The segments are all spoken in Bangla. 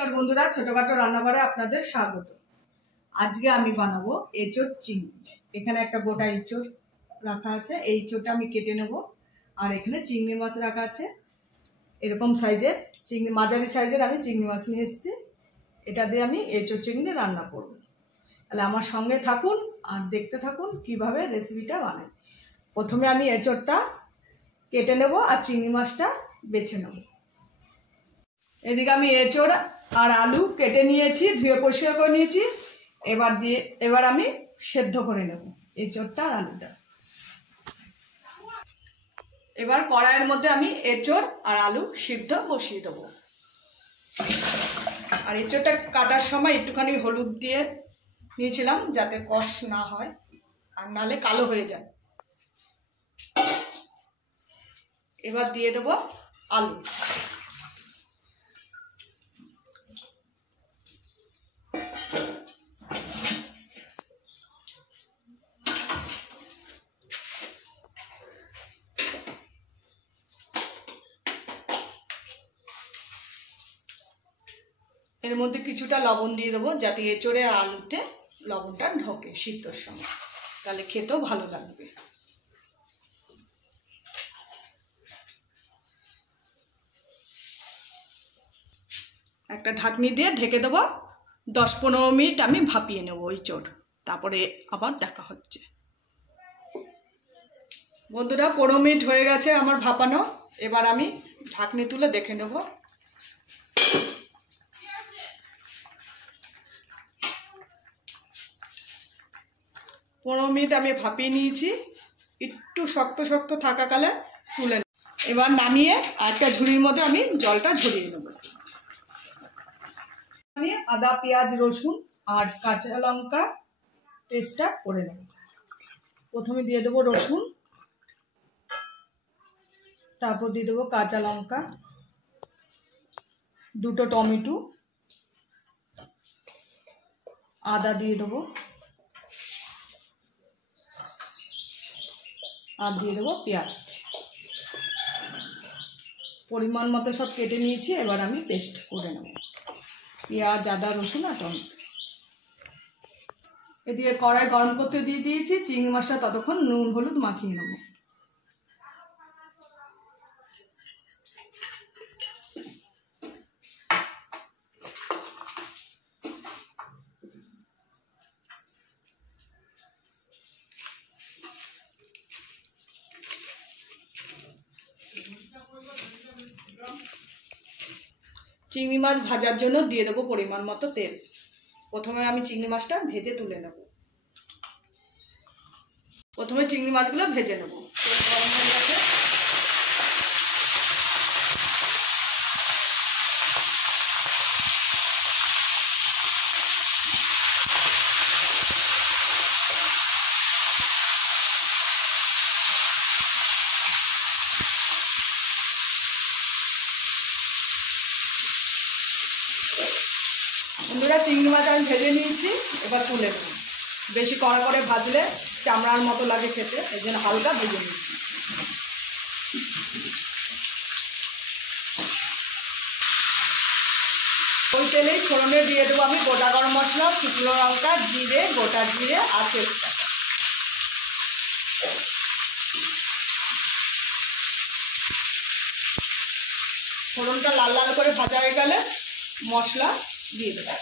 নমস্কার বন্ধুরা, ছোটখাটো রান্নাঘরে আপনাদের স্বাগত। আজকে আমি বানাবো এঁচোড় চিংড়ি। এখানে একটা গোটা এঁচোড় রাখা আছে, এই এঁচোড়টা আমি কেটে নেব। আর এখানে চিংড়ি মাছ রাখা আছে, এরকম সাইজের চিংড়ি, মাঝারি সাইজের আমি চিংড়ি মাছ নিয়ে এসেছি। এটা দিয়ে আমি এঁচোড় চিংড়ি রান্না করব। তাহলে আমার সঙ্গে থাকুন আর দেখতে থাকুন কিভাবে রেসিপিটা বানাই। প্রথমে আমি এঁচোড়টা কেটে নেব আর চিংড়ি মাছটা বেছে নেব। এদিকে আমি এঁচোড় আর আলু কেটে নিয়েছি, ধুয়ে পরিষ্কার করে নিয়েছি। এবার আমি সেদ্ধ করে নেব এঁচোড়টা আর আলুটা। এবার কড়াইয়ের মধ্যে আমি এঁচোড় আর আলু সিদ্ধ বসিয়ে দেবো। আর এঁচোড়টা কাটার সময় একটুখানি হলুদ দিয়ে নিয়েছিলাম যাতে কষ না হয়, আর নালে কালো হয়ে যায়। এবার দিয়ে দেবো আলু। এর মধ্যে কিছুটা লবণ দিয়ে দেবো যাতে এঁচোড়ে আর আলুতে লবণটা ঢোকে সিদ্ধর সময়, তাহলে খেতেও ভালো লাগবে। একটা ঢাকনি দিয়ে ঢেকে দেবো। 10-15 মিনিট আমি ভাপিয়ে নেবো এঁচোড়, তারপরে আবার দেখা হচ্ছে। বন্ধুরা, 15 মিনিট হয়ে গেছে আমার ভাপানো। এবার আমি ঢাকনি তুলে দেখে নেব। 15 মিনিট আমি ভাপিয়ে নিয়েছি। একটু শক্ত শক্ত থাকাকালে তুলে নেব। এবার নামিয়ে একটা ঝুড়ির মধ্যে আমি জলটা ঝরিয়ে নেব। আমি আদা, পেঁয়াজ, রসুন আর কাঁচা লঙ্কা পেস্টটা করে নেব। প্রথমে দিয়ে দেবো রসুন, তারপর দিয়ে দেবো কাঁচা লঙ্কা, 2টো টমেটো, আদা দিয়ে দেবো, আর দিয়ে দেবো পেঁয়াজ। পরিমাণ মতো সব কেটে নিয়েছি, এবার আমি পেস্ট করে নেব পেঁয়াজ, আদা, রসুন আর টমেটো। এদিকে কড়াই গরম করতে দিয়ে দিয়েছি। চিংড়ি মাছটা ততক্ষণ নুন হলুদ মাখিয়ে নেব। চিংড়ি মাছ ভাজার জন্য দিয়ে দেবো পরিমাণ মতো তেল। প্রথমে আমি চিংড়ি মাছটা ভেজে তুলে নেব। প্রথমে চিংড়ি মাছগুলো ভেজে নেব। তেল গরম হয়ে গেছে। বন্ধুরা, চিংড়ি মাছ আমি ভেজে নিয়েছি, এবার তুলে নেব। বেশি কড়া করে ভাজলে চামড়ার মতো লাগে খেতে, এই জন্য হালকা ভেজে নিচ্ছি। ওই তেলেই ফোড়নে দিয়ে দেবো আমি গোটা গরম মশলা, শুকনো লঙ্কা, জিরে, গোটা জিরে আর তেজপাতা। ফোড়নটা লাল লাল করে ভাজা হয়ে গেলে মশলা দিয়ে দেবো।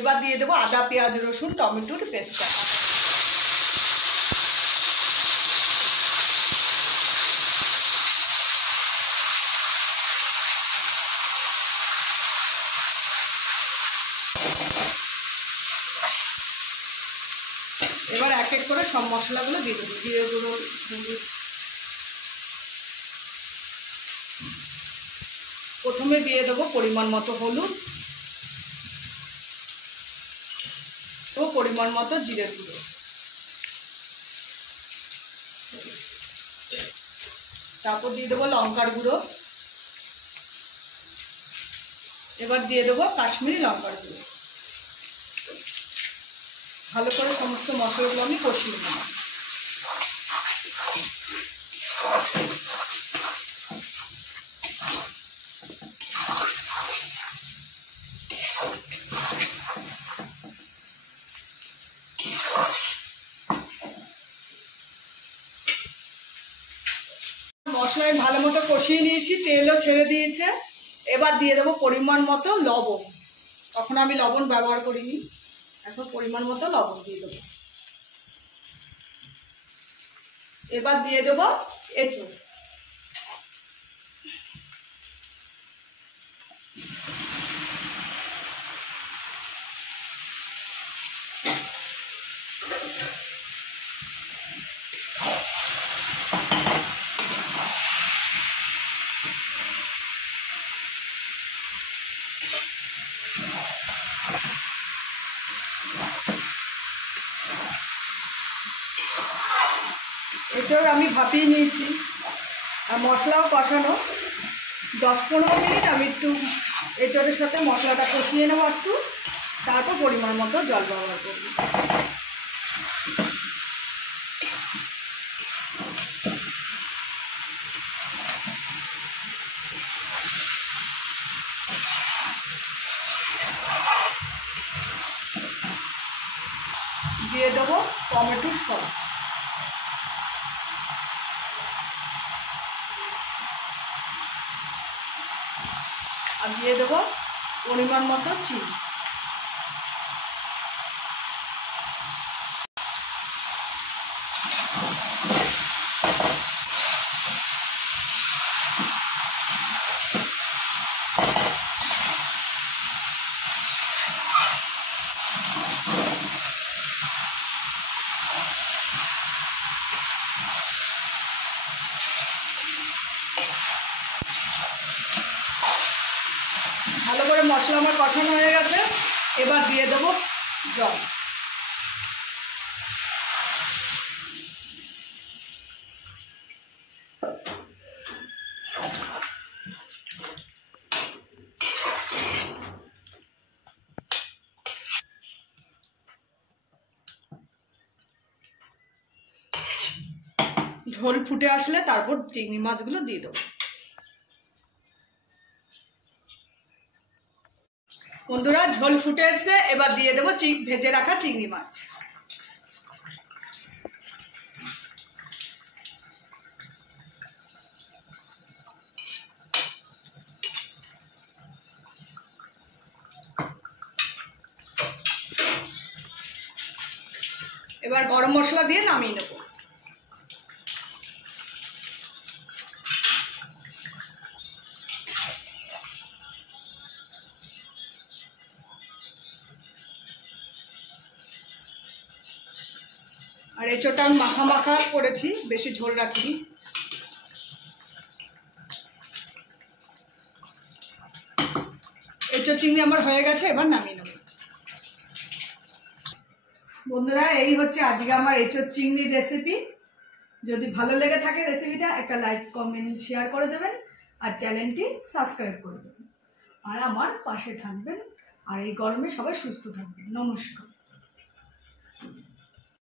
এবার দিয়ে দেবো আদা, পেঁয়াজ, রসুন, টমেটোর পেস্টটা। এবার এক এক করে সব মশলাগুলো দিয়ে দেবো। জিরে গুঁড়ো, প্রথমে দিয়ে দেবো পরিমাণ মতো হলুদ ও পরিমাণ মতো জিরে গুঁড়ো, তারপর দিয়ে দেবো লঙ্কার গুঁড়ো, এবার দিয়ে দেবো কাশ্মীরি লঙ্কার গুঁড়ো। ভালো করে সমস্ত মশলাগুলো আমি কষিয়ে নেব। মশলা আমি ভালো মতো কষিয়ে নিয়েছি, তেলও ছেড়ে দিয়েছে। এবার দিয়ে দেবো পরিমাণ মতো লবণ। তখন আমি লবণ ব্যবহার করিনি, এখন পরিমাণ মতো লবণ দিয়ে দেবো। এবার দিয়ে দেবো এঁচোড়। এঁচোড় আমি ভাপিয়ে নিয়েছি, আর মশলাও কষানো। 10-15 মিনিট আমি একটু এঁচোড়ের সাথে মশলাটা কষিয়ে নেবো একটু, তারপর পরিমাণ মতো জল ব্যবহার করব। দিয়ে দেবো টমেটো সস। আর দিয়ে দেবো পরিমাণ মতো চিনি। ভালো করে মশলা আমার কষানো হয়ে গেছে, এবার দিয়ে দেবো জল। ঝোল ফুটে আসলে তারপর চিংড়ি মাছগুলো দিয়ে দেবো। বন্ধুরা, ঝোল ফুটে এসছে, এবার দিয়ে দেবো ভেজে রাখা চিংড়ি মাছ। এবার গরম মশলা দিয়ে নামিয়ে নেবো। আর এঁচোড়টা আমি মাখা মাখা করেছি, বেশি ঝোল রাখিনি। এঁচোড় চিংড়ি আমার হয়ে গেছে, এবার নামিয়ে নেব। বন্ধুরা, এই হচ্ছে আজকে আমার এঁচোড় চিংড়ির রেসিপি। যদি ভালো লেগে থাকে রেসিপিটা, একটা লাইক কমেন্ট শেয়ার করে দেবেন, আর চ্যানেলটি সাবস্ক্রাইব করে দেবেন, আর আমার পাশে থাকবেন। আর এই গরমে সবাই সুস্থ থাকবেন। নমস্কার।